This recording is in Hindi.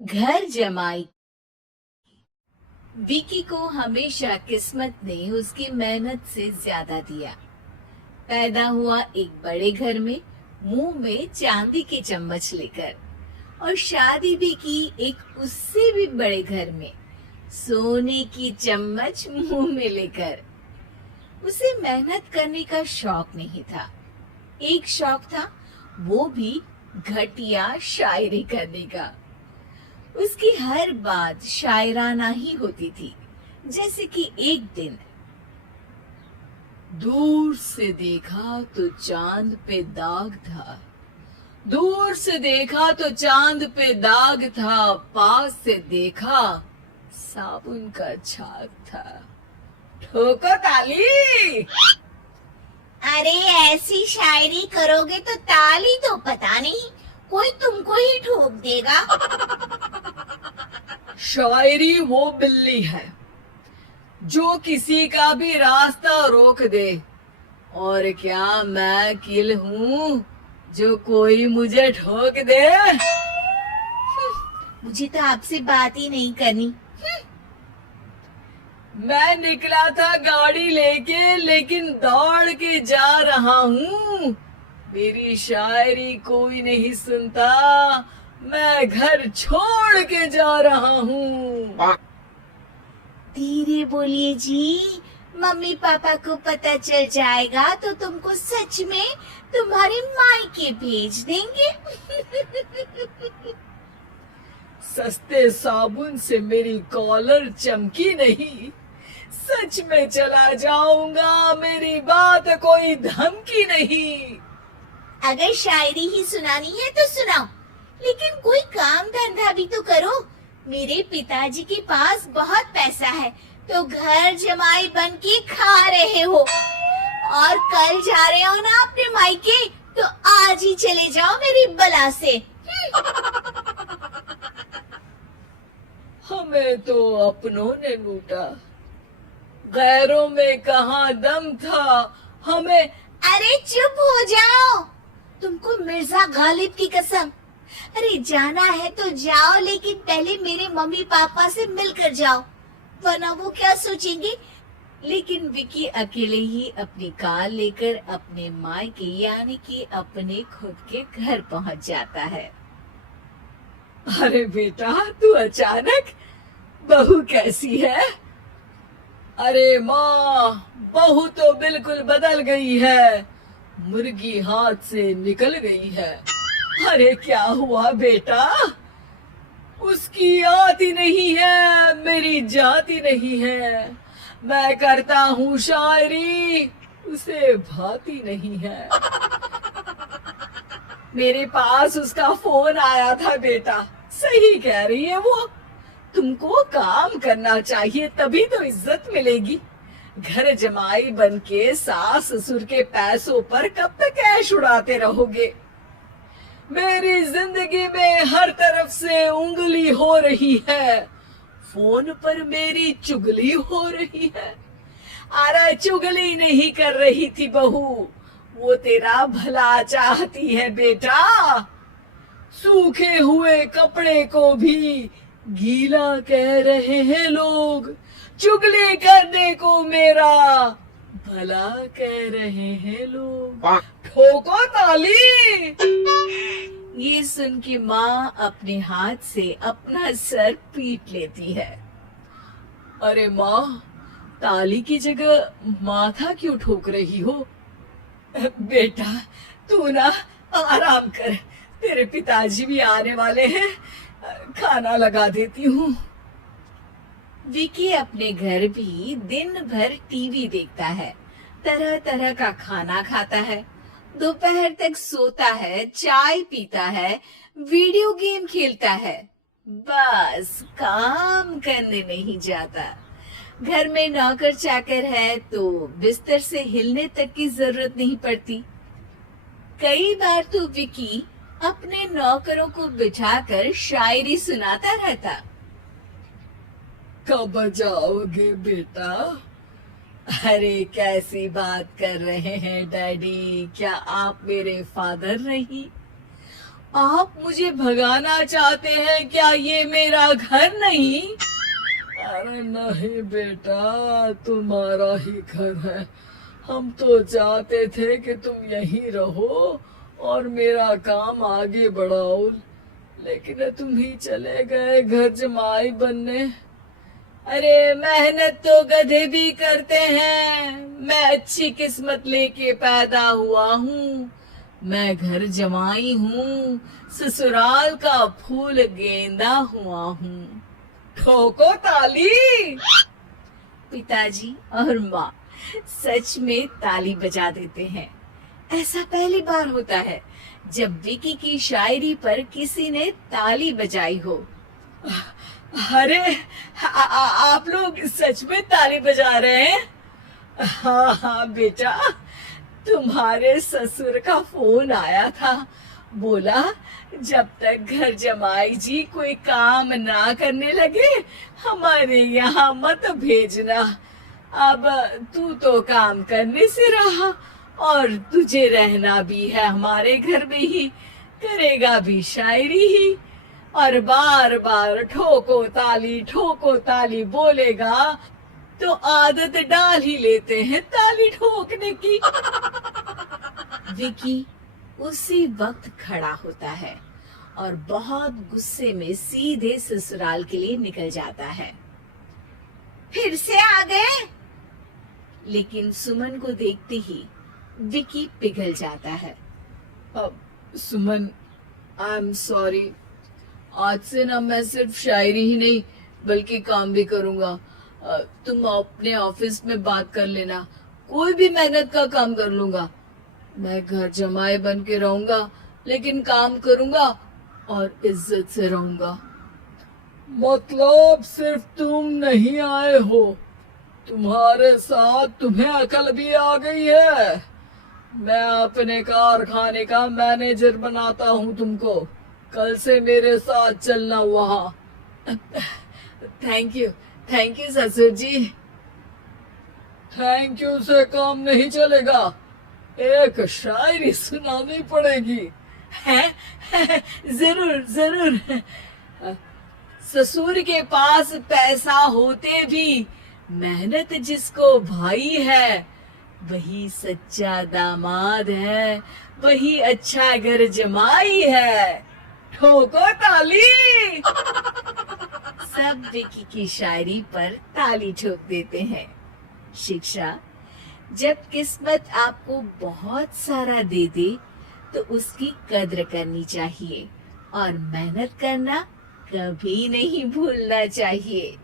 घर जमाई। विकी को हमेशा किस्मत ने उसकी मेहनत से ज्यादा दिया। पैदा हुआ एक बड़े घर में, मुंह में चांदी की चम्मच लेकर, और शादी भी की एक उससे भी बड़े घर में, सोने की चम्मच मुंह में लेकर। उसे मेहनत करने का शौक नहीं था। एक शौक था, वो भी घटिया शायरी करने का। उसकी हर बात शायराना ही होती थी। जैसे कि एक दिन, दूर से देखा तो चांद पे दाग था, दूर से देखा तो चांद पे दाग था, पास से देखा साबुन का छाग था। ठोको ताली। अरे ऐसी शायरी करोगे तो ताली तो पता नहीं, कोई तुमको ही ठोक देगा। शायरी वो बिल्ली है जो किसी का भी रास्ता रोक दे, और क्या मैं किल हूँ जो कोई मुझे ठोक दे। मुझे तो आपसे बात ही नहीं करनी। मैं निकला था गाड़ी लेके, लेकिन दौड़ के जा रहा हूँ। मेरी शायरी कोई नहीं सुनता, मैं घर छोड़ के जा रहा हूँ। धीरे बोलिए जी, मम्मी पापा को पता चल जाएगा तो तुमको सच में तुम्हारे मायके भेज देंगे। सस्ते साबुन से मेरी कॉलर चमकी नहीं, सच में चला जाऊंगा, मेरी बात कोई धमकी नहीं। अगर शायरी ही सुनानी है तो सुनाओ, लेकिन कोई काम धंधा भी तो करो। मेरे पिताजी के पास बहुत पैसा है, तो घर जमाई बन के खा रहे हो, और कल जा रहे हो ना अपने मायके, तो आज ही चले जाओ मेरी बला से। हमें तो अपनों ने लूटा, गैरों में कहाँ दम था हमें। अरे चुप हो जाओ, तुमको मिर्जा गालिब की कसम। अरे जाना है तो जाओ, लेकिन पहले मेरे मम्मी पापा से मिलकर जाओ, वरना वो क्या सोचेंगे। लेकिन विकी अकेले ही अपनी कार लेकर अपने मायके यानी कि अपने खुद के घर पहुंच जाता है। अरे बेटा, तू अचानक, बहू कैसी है? अरे माँ, बहू तो बिल्कुल बदल गई है, मुर्गी हाथ से निकल गई है। अरे क्या हुआ बेटा? उसकी आती नहीं है, मेरी जाती नहीं है। मैं करता हूँ शायरी, उसे भाती नहीं है। मेरे पास उसका फोन आया था बेटा, सही कह रही है वो। तुमको काम करना चाहिए, तभी तो इज्जत मिलेगी। घर जमाई बनके सास ससुर के पैसों पर कब तक ऐश उड़ाते रहोगे? मेरी जिंदगी में हर तरफ से उंगली हो रही है, फोन पर मेरी चुगली हो रही है। अरे चुगली नहीं कर रही थी बहू, वो तेरा भला चाहती है बेटा। सूखे हुए कपड़े को भी गीला कह रहे हैं लोग, चुगली करने को मेरा भला कह रहे हैं लोग। ठोको ताली। ये सुन के माँ अपने हाथ से अपना सर पीट लेती है। अरे माँ, ताली की जगह माथा क्यों ठोक रही हो? बेटा तू ना आराम कर, तेरे पिताजी भी आने वाले हैं, खाना लगा देती हूँ। विकी अपने घर भी दिन भर टीवी देखता है, तरह तरह का खाना खाता है, दोपहर तक सोता है, चाय पीता है, वीडियो गेम खेलता है, बस काम करने नहीं जाता। घर में नौकर चाकर है तो बिस्तर से हिलने तक की जरूरत नहीं पड़ती। कई बार तो विकी अपने नौकरों को बिठाकर शायरी सुनाता रहता। कब जाओगे बेटा? अरे कैसी बात कर रहे हैं डैडी, क्या आप मेरे फादर नहीं? आप मुझे भगाना चाहते हैं क्या? ये मेरा घर नहीं। अरे नहीं बेटा, तुम्हारा ही घर है। हम तो चाहते थे कि तुम यहीं रहो और मेरा काम आगे बढ़ाओ, लेकिन तुम ही चले गए घर जमाई बनने। अरे मेहनत तो गधे भी करते हैं। मैं अच्छी किस्मत लेके पैदा हुआ हूँ। मैं घर जमाई हूँ, ससुराल का फूल गेंदा हुआ हूँ। ठोको ताली। पिताजी और माँ सच में ताली बजा देते हैं। ऐसा पहली बार होता है जब विकी की शायरी पर किसी ने ताली बजाई हो। अरे आप लोग सच में ताली बजा रहे हैं? हाँ हाँ बेटा, तुम्हारे ससुर का फोन आया था। बोला जब तक घर जमाई जी कोई काम ना करने लगे हमारे यहाँ मत भेजना। अब तू तो काम करने से रहा और तुझे रहना भी है हमारे घर में ही, करेगा भी शायरी ही, और बार बार ठोको ताली बोलेगा तो आदत डाल ही लेते हैं ताली ठोकने की। विकी उसी वक्त खड़ा होता है और बहुत गुस्से में सीधे ससुराल के लिए निकल जाता है। फिर से आ गए? लेकिन सुमन को देखते ही विकी पिघल जाता है। अब सुमन, आई एम सॉरी। आज से ना मैं सिर्फ शायरी ही नहीं बल्कि काम भी करूंगा। तुम अपने ऑफिस में बात कर लेना, कोई भी मेहनत का काम कर लूंगा। मैं घर जमाए बन के रहूंगा लेकिन काम करूंगा और इज्जत से रहूंगा। मतलब सिर्फ तुम नहीं आए हो, तुम्हारे साथ तुम्हें अकल भी आ गई है। मैं अपने कारखाने का मैनेजर बनाता हूँ तुमको। कल से मेरे साथ चलना वहाँ। थैंक यू ससुर जी। थैंक यू से काम नहीं चलेगा, एक शायरी सुनानी पड़ेगी। है जरूर। ससुर के पास पैसा होते भी मेहनत जिसको भाई है वही सच्चा दामाद है, वही अच्छा घर जमाई है। ठोको ताली। सब विकी की शायरी पर ताली ठोक देते हैं। शिक्षा, जब किस्मत आपको बहुत सारा दे दे तो उसकी कद्र करनी चाहिए और मेहनत करना कभी नहीं भूलना चाहिए।